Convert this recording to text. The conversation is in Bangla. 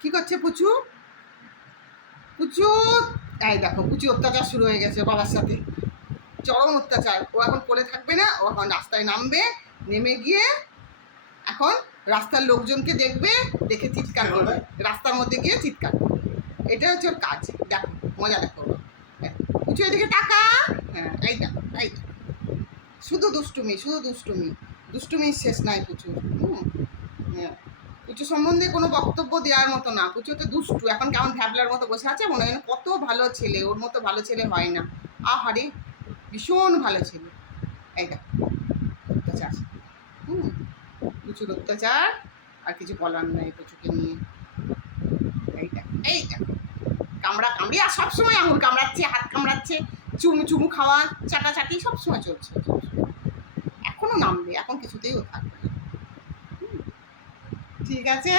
কি করছে পুচু? পুচু, এই দেখো পুচু অত্যাচার শুরু হয়ে গেছে বাবার সাথে, চরম অত্যাচার। ও এখন কোলে থাকবে না, ও এখন রাস্তায় নামবে, নেমে গিয়ে এখন রাস্তার লোকজনকে দেখবে, দেখে চিৎকার করবে, রাস্তার মধ্যে গিয়ে চিৎকার করবে। এটা হচ্ছে ওর কাজ। দেখো মজা দেখো। পুচু এদিকে তাকা। হ্যাঁ এই দেখো, এই দেখো, শুধু দুষ্টুমি, শুধু দুষ্টুমি, দুষ্টুমির শেষ নাই পুচুর। হ্যাঁ, পুচু সম্বন্ধে কোনো বক্তব্য দেওয়ার মতো না। পুচু তো দুষ্টু, এখন কেমন ভ্যাবলার মতো বসে আছে, মনে হয় কত ভালো ছেলে, ওর মতো ভালো ছেলে হয় না। আহারে, ভীষণ ভালো ছেলে। এই দেখো অত্যাচার, প্রচুর অত্যাচার, আর কিছু বলার নাই পুচুকে নিয়ে। এইটা এইটা কামড়া কামড়ি, আর সবসময় আঙুল কামড়াচ্ছে, হাত কামড়াচ্ছে, চুমু চুমু খাওয়া, চাটাচাটি সবসময় চলছে। এখনো নামবে, এখন কিছুতেই ও থাকবে না। ঠিক আছে।